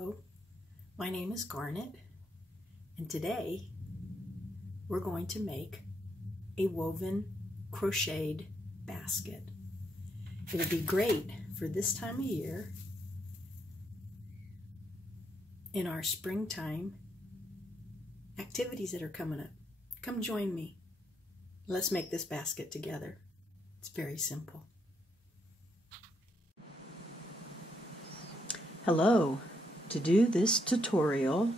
Hello, my name is Garnet, and today we're going to make a woven crocheted basket. It'll be great for this time of year in our springtime activities that are coming up. Come join me. Let's make this basket together. It's very simple. Hello. To do this tutorial,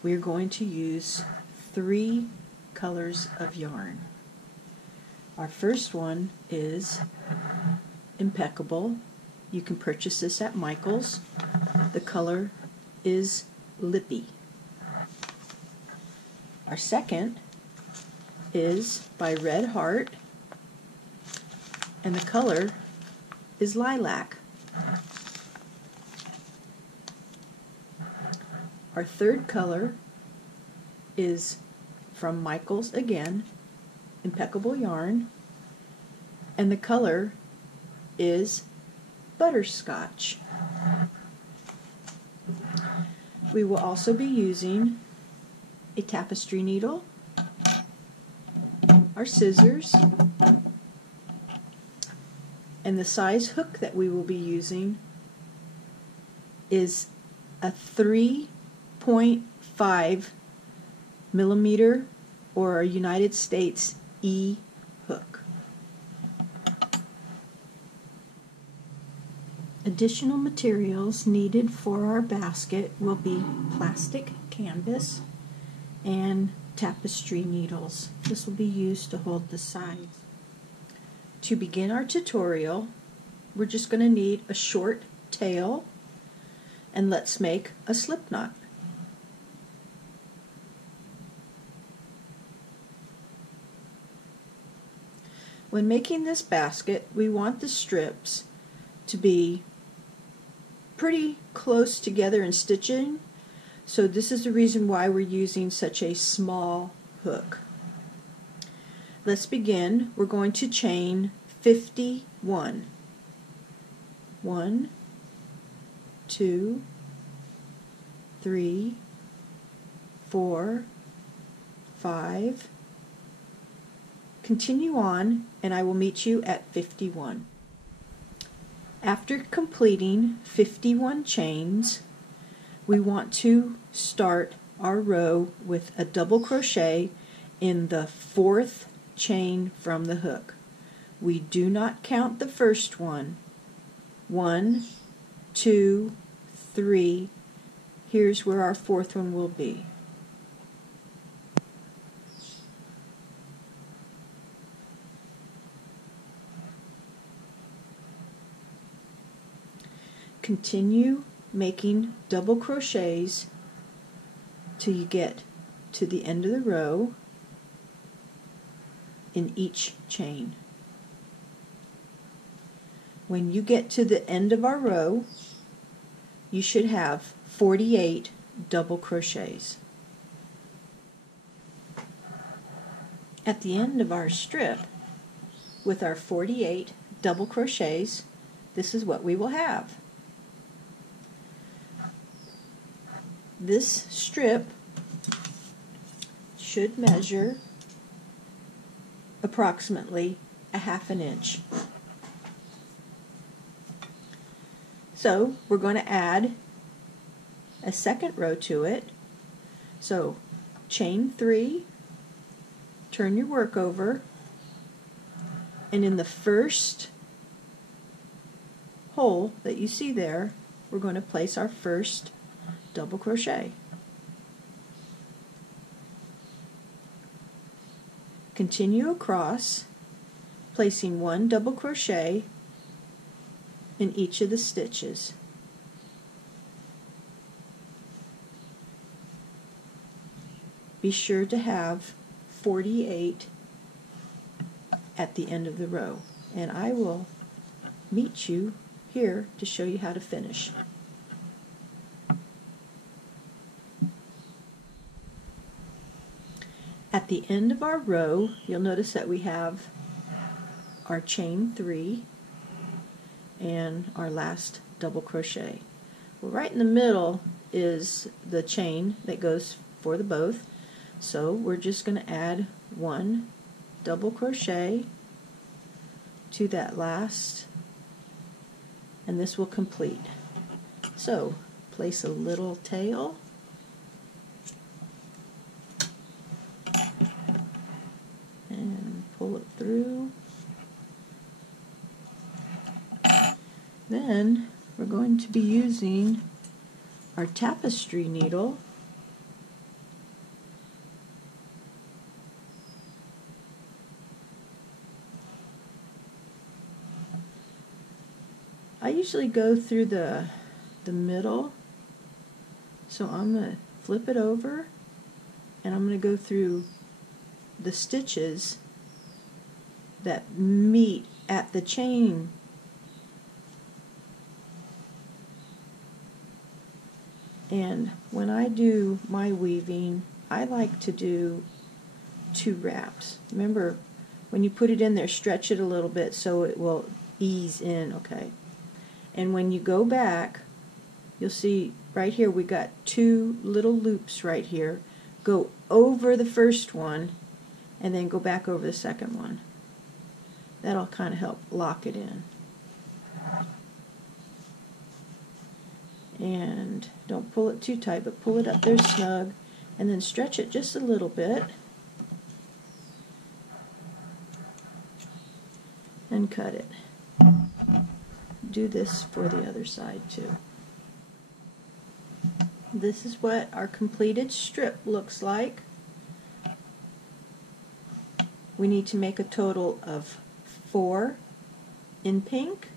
we're going to use 3 colors of yarn. Our first one is Impeccable. You can purchase this at Michael's. The color is Lippy. Our second is by Red Heart, and the color is Lilac. Our third color is from Michael's again, Impeccable Yarn, and the color is Butterscotch. We will also be using a tapestry needle, our scissors, and the size hook that we will be using is a 3.5 millimeter or a United States E hook. Additional materials needed for our basket will be plastic canvas and tapestry needles. This will be used to hold the sides. To begin our tutorial, we're just going to need a short tail, and let's make a slip knot. When making this basket, we want the strips to be pretty close together in stitching, so this is the reason why we're using such a small hook. Let's begin. We're going to chain 51. 1, 2, 3, 4, 5. Continue on, and I will meet you at 51. After completing 51 chains, we want to start our row with a double crochet in the 4th chain from the hook. We do not count the first one. 1, 2, 3. Here's where our 4th one will be. Continue making double crochets till you get to the end of the row in each chain. When you get to the end of our row, you should have 48 double crochets. At the end of our strip, with our 48 double crochets, this is what we will have. This strip should measure approximately a ½ inch. So we're going to add a second row to it. So chain 3, turn your work over, and in the first hole that you see there, we're going to place our first double crochet. Continue across, placing 1 double crochet in each of the stitches. Be sure to have 48 at the end of the row, and I will meet you here to show you how to finish. At the end of our row, you'll notice that we have our chain 3 and our last double crochet. Well, right in the middle is the chain that goes for the both. So we're just going to add 1 double crochet to that last, and this will complete. So place a little tail, and pull it through. Then we're going to be using our tapestry needle I usually go through the middle, so I'm going to flip it over and I'm going to go through the stitches that meet at the chain. And when I do my weaving, I like to do 2 wraps. Remember, when you put it in there, stretch it a little bit so it will ease in, okay? And when you go back, you'll see right here we got 2 little loops right here. Go over the first one and then go back over the second one. That'll kind of help lock it in. And don't pull it too tight, but pull it up there snug, and then stretch it just a little bit and cut it. Do this for the other side too. This is what our completed strip looks like. We need to make a total of 4 in pink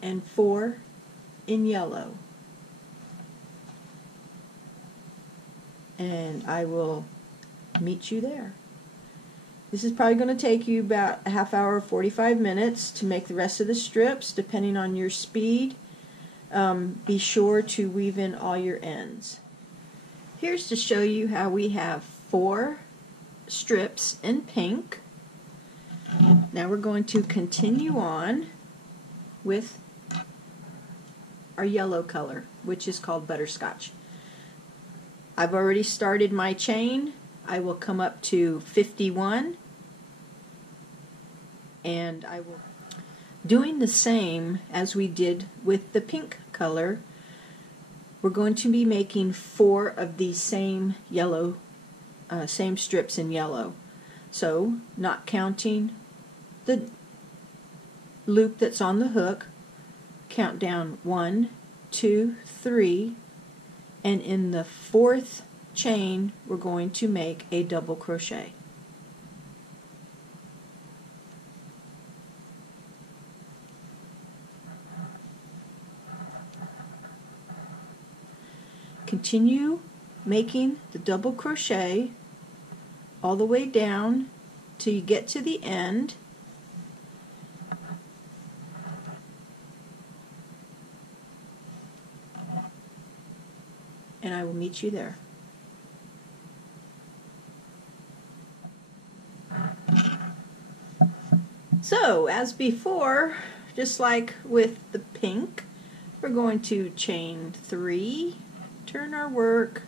and 4 in yellow. And I will meet you there. This is probably going to take you about a half hour, 45 minutes to make the rest of the strips, depending on your speed. Be sure to weave in all your ends. Here's to show you how we have 4 strips in pink. Now we're going to continue on with our yellow color, which is called butterscotch. I've already started my chain. I will come up to 51, and I will doing the same as we did with the pink color. We're going to be making 4 of these same yellow same strips in yellow. So, not counting the loop that's on the hook, count down 1, 2, 3, and in the 4th chain we're going to make a double crochet. Continue making the double crochet all the way down till you get to the end. And I will meet you there. So, as before, just like with the pink, we're going to chain 3, turn our work,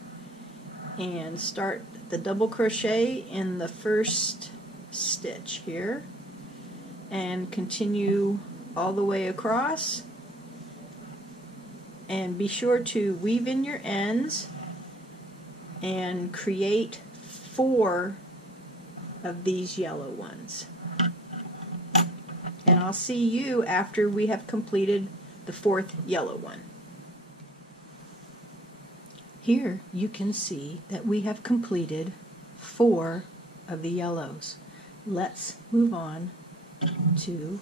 and start the double crochet in the first stitch here, and continue all the way across. And be sure to weave in your ends and create 4 of these yellow ones. And I'll see you after we have completed the 4th yellow one. Here you can see that we have completed 4 of the yellows. Let's move on to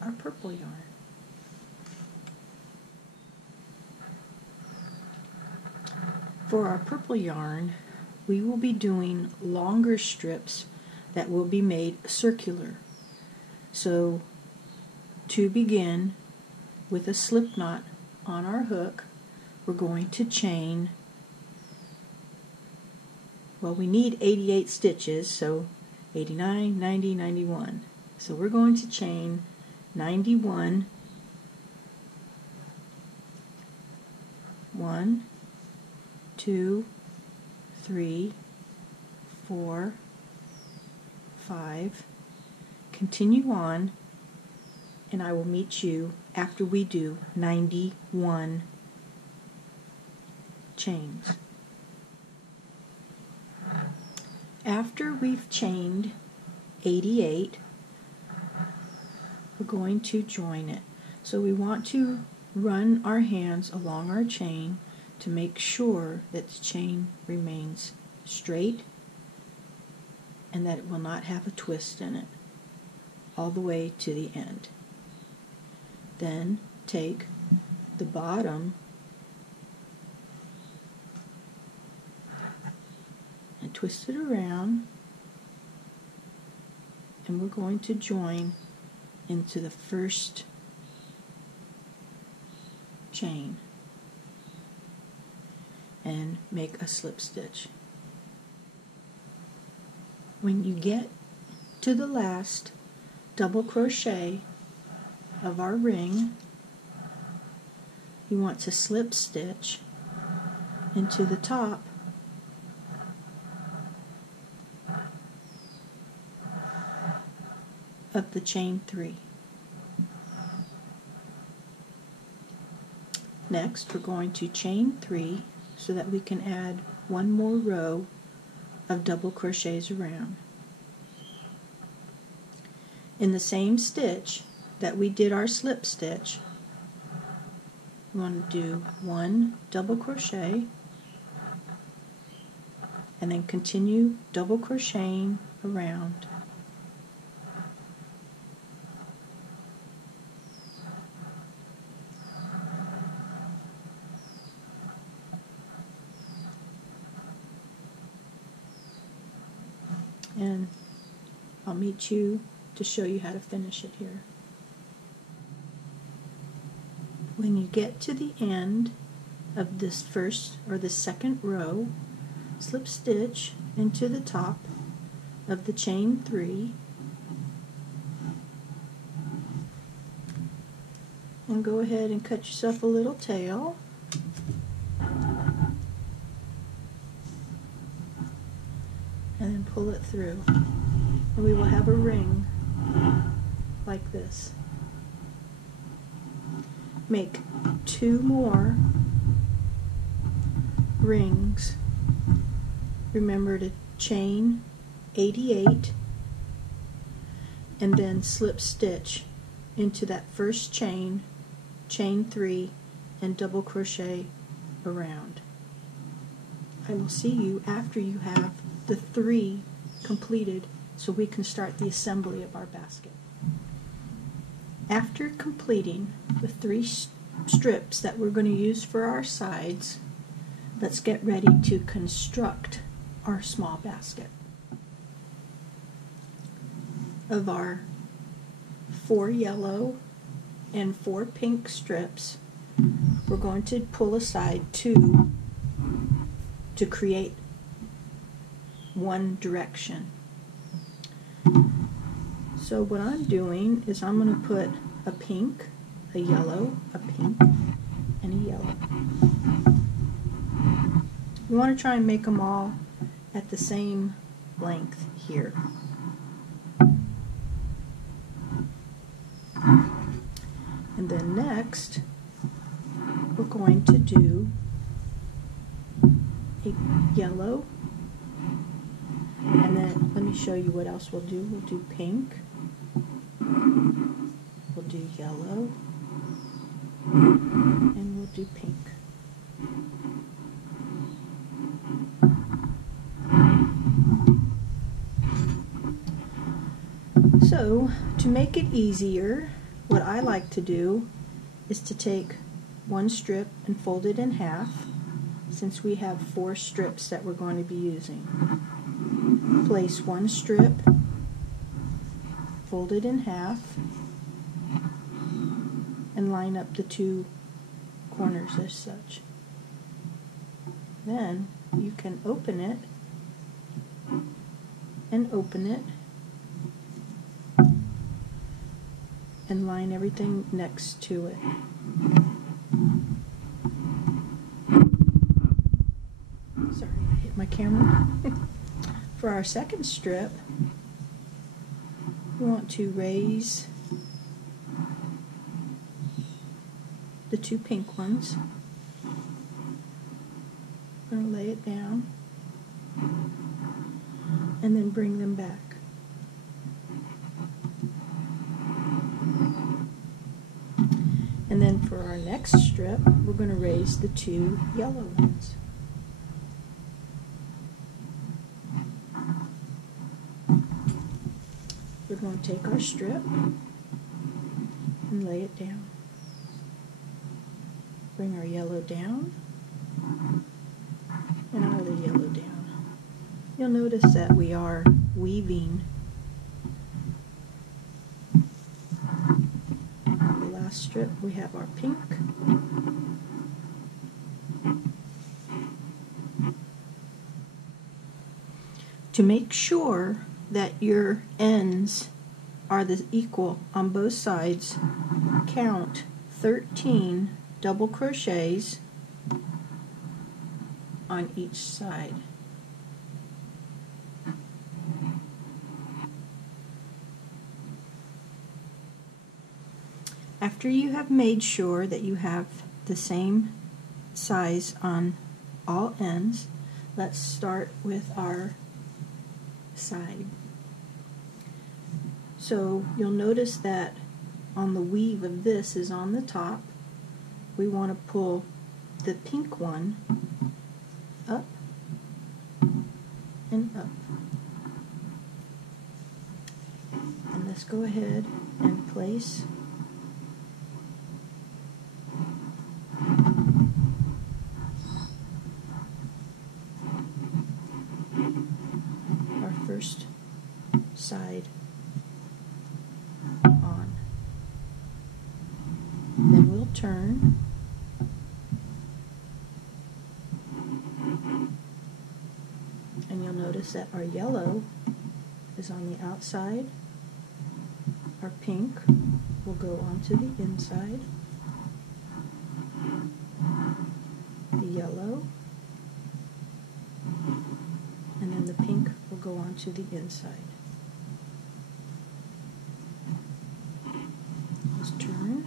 our purple yarn. For our purple yarn, we will be doing longer strips that will be made circular. So, to begin with a slip knot on our hook, we're going to chain, well, we need 88 stitches, so 89, 90, 91. So we're going to chain 91 1, 2, 3, 4, 5. Continue on, and I will meet you after we do 91 chains. After we've chained 88, we're going to join it. So we want to run our hands along our chain to make sure that the chain remains straight and that it will not have a twist in it all the way to the end. Then take the bottom and twist it around, and we're going to join into the first chain and make a slip stitch. When you get to the last double crochet of our ring, you want to slip stitch into the top of the chain 3. Next, we're going to chain 3 so that we can add one more row of double crochets around. In the same stitch that we did our slip stitch, we want to do 1 double crochet and then continue double crocheting around. And I'll meet you to show you how to finish it here. When you get to the end of this first or the second row, slip stitch into the top of the chain 3 and go ahead and cut yourself a little tail. And then pull it through, and we will have a ring like this. Make 2 more rings. Remember to chain 88 and then slip stitch into that first chain, chain 3, and double crochet around. I will see you after you have the 3 completed so we can start the assembly of our basket. After completing the 3 strips that we're going to use for our sides, let's get ready to construct our small basket. Of our 4 yellow and 4 pink strips, we're going to pull aside 2 to create one direction. So what I'm doing is I'm going to put a pink, a yellow, a pink, and a yellow. We want to try and make them all at the same length here. And then next we're going to do a yellow, and then let me show you what else we'll do. We'll do pink, we'll do yellow, and we'll do pink. So to make it easier, what I like to do is to take one strip and fold it in half, since we have 4 strips that we're going to be using. Place one strip, fold it in half, and line up the 2 corners as such. Then you can open it and open it and line everything next to it. our second strip, we want to raise the two pink ones. I'm going to lay it down and then bring them back. And then for our next strip, we're going to raise the two yellow ones. We're going to take our strip and lay it down. Bring our yellow down and our other yellow down. You'll notice that we are weaving. The last strip, we have our pink. To make sure that your ends are equal on both sides, count 13 double crochets on each side. After you have made sure that you have the same size on all ends, let's start with our side. So you'll notice that on the weave of this is on the top. We want to pull the pink one up and up. And let's go ahead and place our first side on. Then we'll turn and you'll notice that our yellow is on the outside, our pink will go onto the inside, the yellow, and then the pink will go onto the inside. Let's turn.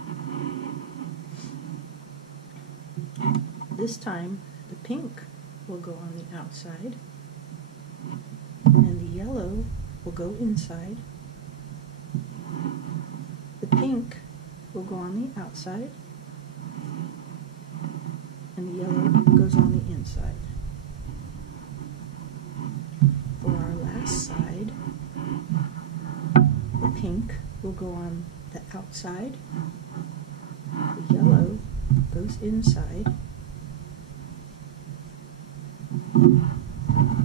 This time the pink will go on the outside and the yellow will go inside. The pink will go on the outside and the yellow goes on the inside. For our last side, the pink will go on the outside, the yellow goes inside,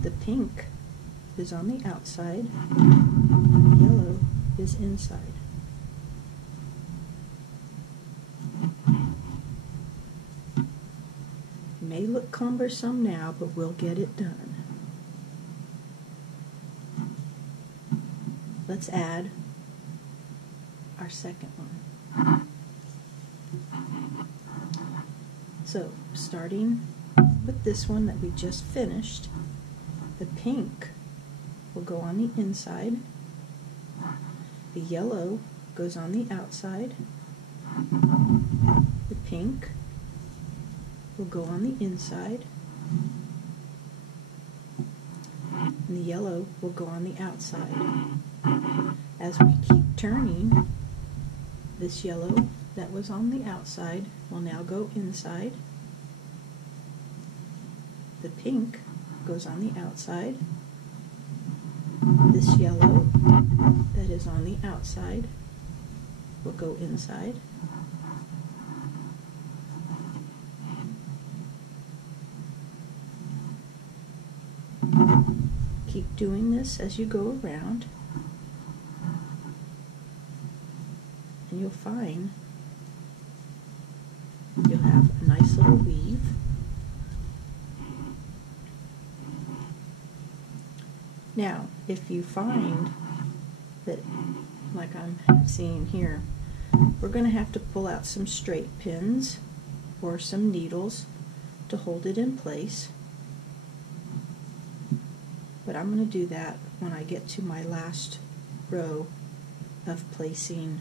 the pink is on the outside, and the yellow is inside. It may look cumbersome now, but we'll get it done. Let's add our second one. So, starting with this one that we just finished, the pink will go on the inside, the yellow goes on the outside, the pink will go on the inside, and the yellow will go on the outside. As we keep turning, this yellow that was on the outside will now go inside, the pink goes on the outside, this yellow that is on the outside will go inside, keep doing this as you go around, and you'll find you'll have a nice little weave. Now, if you find that, like I'm seeing here, we're going to have to pull out some straight pins or some needles to hold it in place. but I'm going to do that when I get to my last row of placing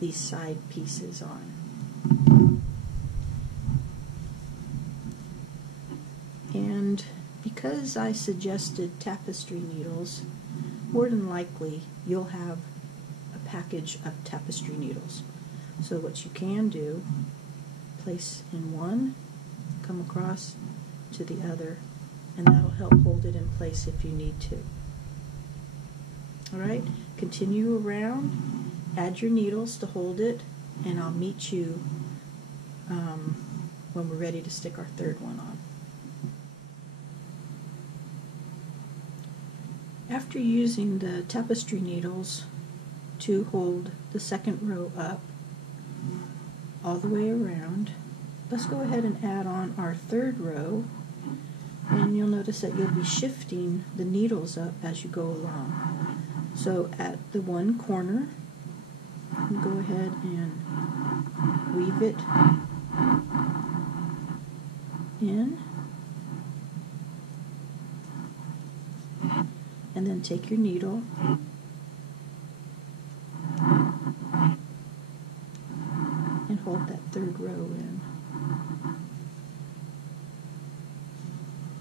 these side pieces on. And because I suggested tapestry needles, more than likely you'll have a package of tapestry needles. So what you can do, place in one, come across to the other, and that'll help hold it in place if you need to. Alright, continue around, add your needles to hold it, and I'll meet you when we're ready to stick our third one on. After using the tapestry needles to hold the second row up all the way around, let's go ahead and add on our third row, and you'll notice that you'll be shifting the needles up as you go along. So at the one corner, you go ahead and weave it in, and then take your needle and hold that third row in.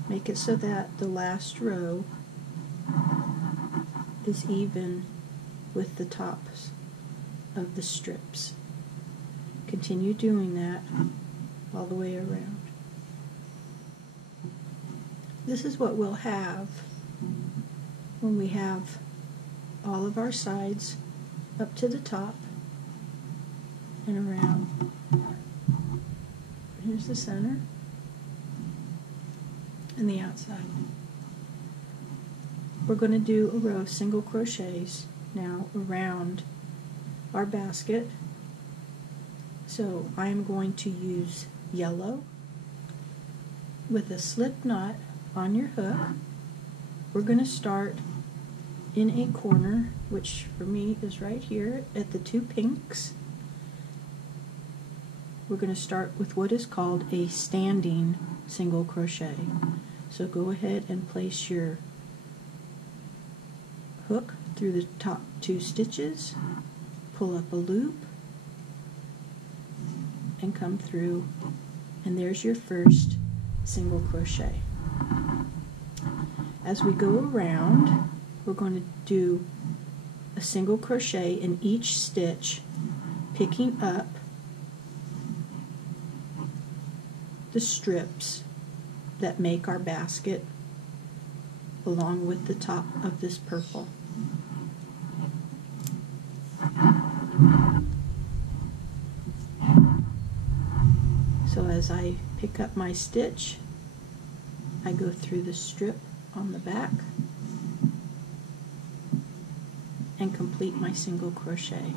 Make it so that the last row is even with the tops of the strips. Continue doing that all the way around. This is what we'll have when we have all of our sides up to the top and around. Here's the center and the outside. We're going to do a row of single crochets now around our basket. So I'm going to use yellow with a slip knot on your hook. We're going to start in a corner, which for me is right here at the two pinks. We're going to start with what is called a standing single crochet. So go ahead and place your hook through the top two stitches, pull up a loop, and come through, and there's your first single crochet. As we go around, we're going to do a single crochet in each stitch, picking up the strips that make our basket along with the top of this purple. So as I pick up my stitch, I go through the strip on the back and complete my single crochet.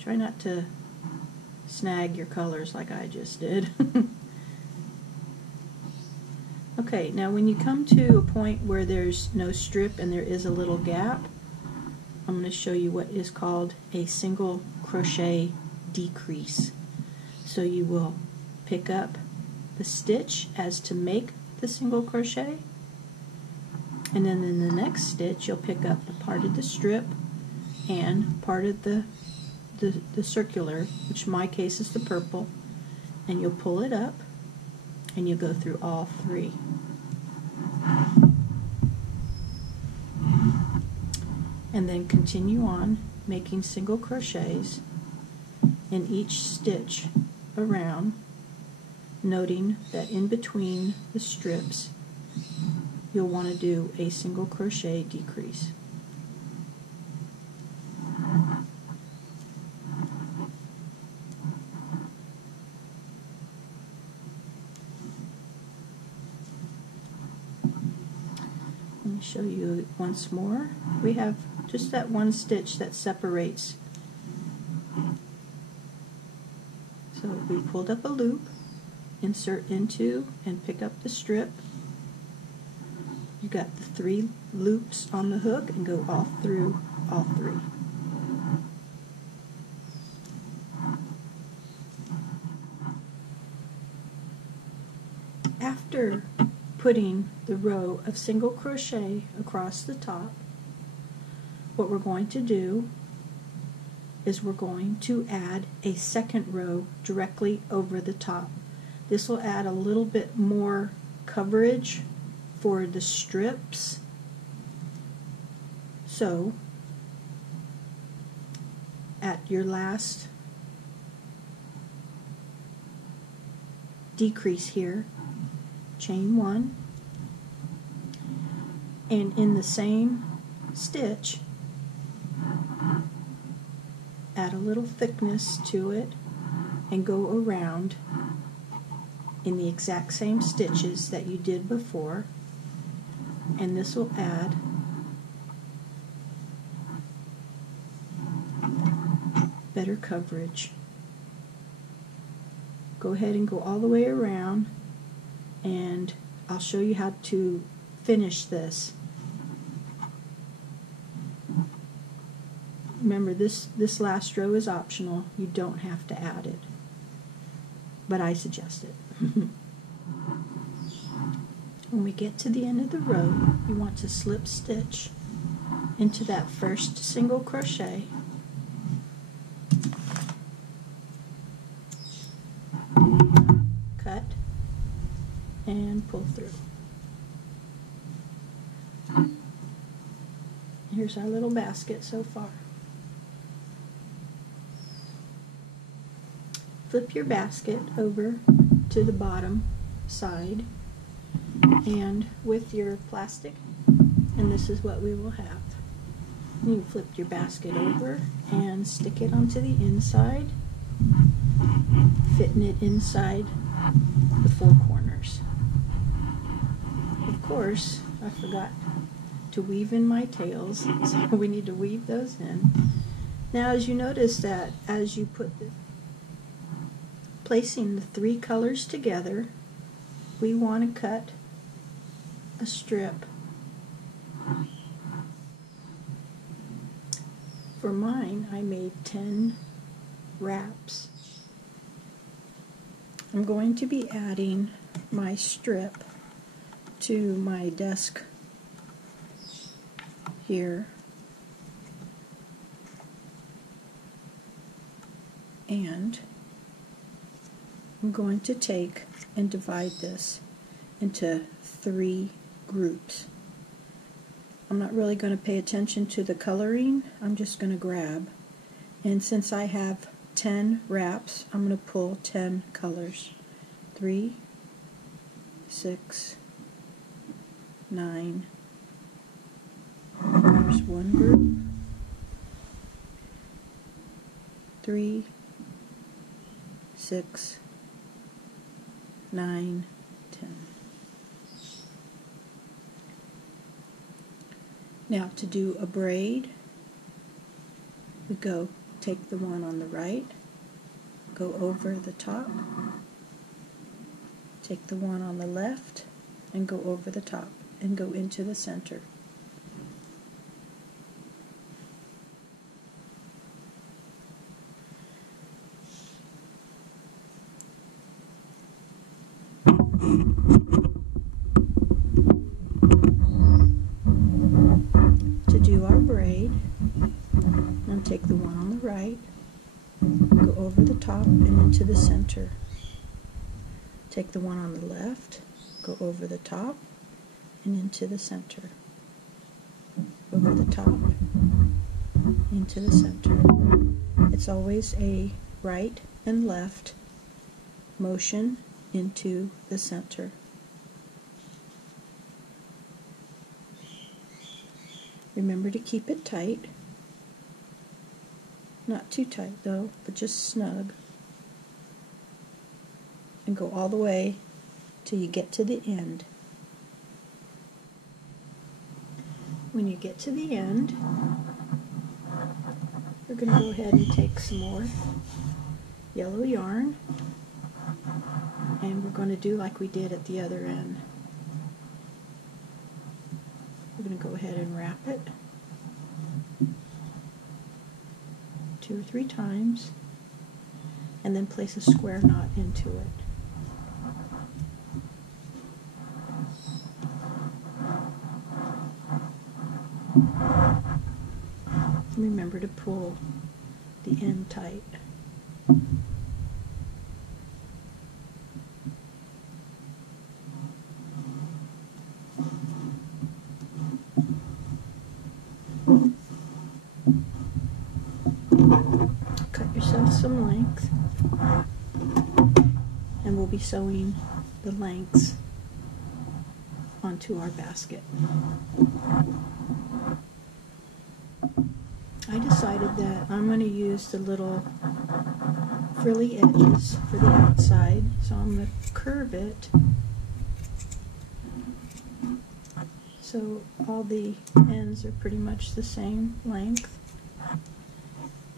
Try not to snag your colors like I just did. Okay, now when you come to a point where there's no strip and there is a little gap, I'm going to show you what is called a single crochet decrease. So you will pick up the stitch as to make the single crochet, and then in the next stitch you'll pick up a part of the strip and part of the circular, which in my case is the purple, and you'll pull it up and you'll go through all three. And then continue on making single crochets in each stitch around, noting that in between the strips you'll want to do a single crochet decrease. Let me show you once more. We have just that one stitch that separates. So we pulled up a loop, insert into and pick up the strip. You got the 3 loops on the hook and go off through all 3. putting the row of single crochet across the top, what we're going to do is we're going to add a second row directly over the top. This will add a little bit more coverage for the strips. So at your last decrease here, chain 1, and in the same stitch add a little thickness to it and go around in the exact same stitches that you did before, and this will add better coverage. Go ahead and go all the way around, and I'll show you how to finish this. Remember, this last row is optional. You don't have to add it, but I suggest it. When we get to the end of the row, you want to slip stitch into that first single crochet, cut, and pull through. Here's our little basket so far. Flip your basket over to the bottom side, and with your plastic, and this is what we will have. You flip your basket over and stick it onto the inside, fitting it inside the 4 corners. Of course, I forgot to weave in my tails, so we need to weave those in. Now, as you notice that as you put the placing the 3 colors together, we want to cut a strip. For mine, I made 10 wraps. I'm going to be adding my strip to my desk here, and I'm going to take and divide this into 3 groups. I'm not really going to pay attention to the coloring. I'm just going to grab, and since I have 10 wraps, I'm going to pull 10 colors. 3, 6, 9. There's 1 group. 3, 6, 9, 10. Now to do a braid, we take the one on the right, go over the top, take the one on the left, and go over the top, and go into the center. To do our braid, I'm going to take the one on the right, go over the top and into the center. Take the one on the left, go over the top and into the center. Over the top, into the center. It's always a right and left motion into the center. Remember to keep it tight. Not too tight though, but just snug. And go all the way till you get to the end. When you get to the end, we're going to go ahead and take some more yellow yarn, and we're going to do like we did at the other end. We're going to go ahead and wrap it 2 or 3 times, and then place a square knot into it. Remember to pull the end tight. Cut yourself some length, and we'll be sewing the lengths onto our basket. I decided that I'm going to use the little frilly edges for the outside, so I'm going to curve it so all the ends are pretty much the same length.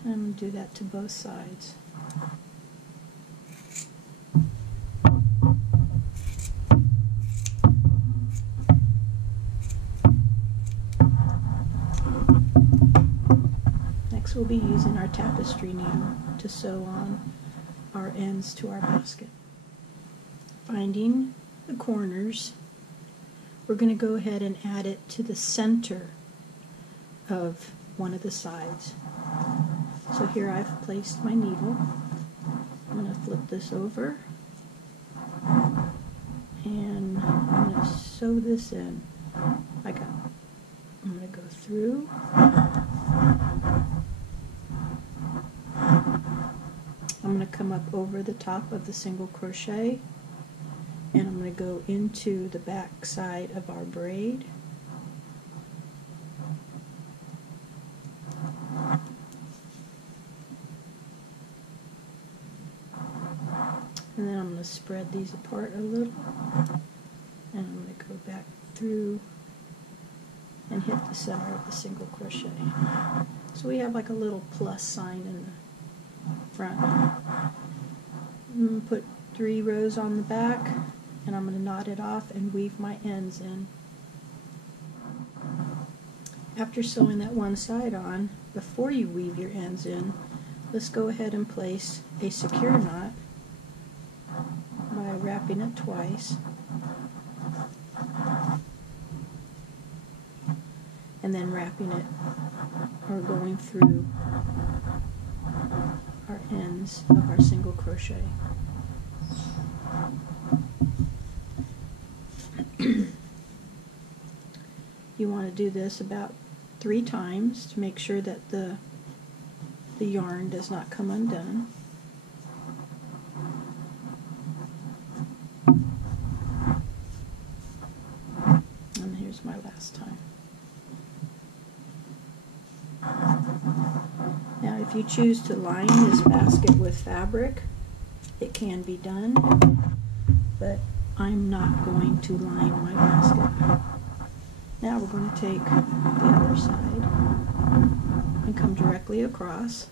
And I'm going to do that to both sides. Next we'll be using our tapestry needle to sew on our ends to our basket. Finding the corners, we're going to go ahead and add it to the center of one of the sides. So here I've placed my needle. I'm going to flip this over and I'm going to sew this in. I'm going to go through. I'm going to come up over the top of the single crochet, and I'm going to go into the back side of our braid. And then I'm going to spread these apart a little, and I'm going to go back through and hit the center of the single crochet. So we have like a little plus sign in the front. I'm going to put 3 rows on the back, and I'm going to knot it off and weave my ends in. After sewing that one side on, before you weave your ends in, let's go ahead and place a secure knot by wrapping it twice, and then wrapping it or going through our ends of our single crochet. You want to do this about 3 times to make sure that the yarn does not come undone. And here's my last time. Now if you choose to line this basket with fabric, it can be done, but I'm not going to line my basket. Now we're going to take the other side and come directly across,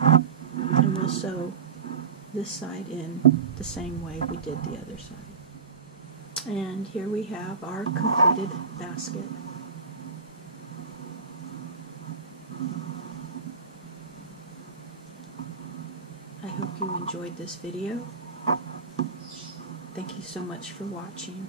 and we'll sew this side in the same way we did the other side. And here we have our completed basket. I hope you enjoyed this video. Thank you so much for watching.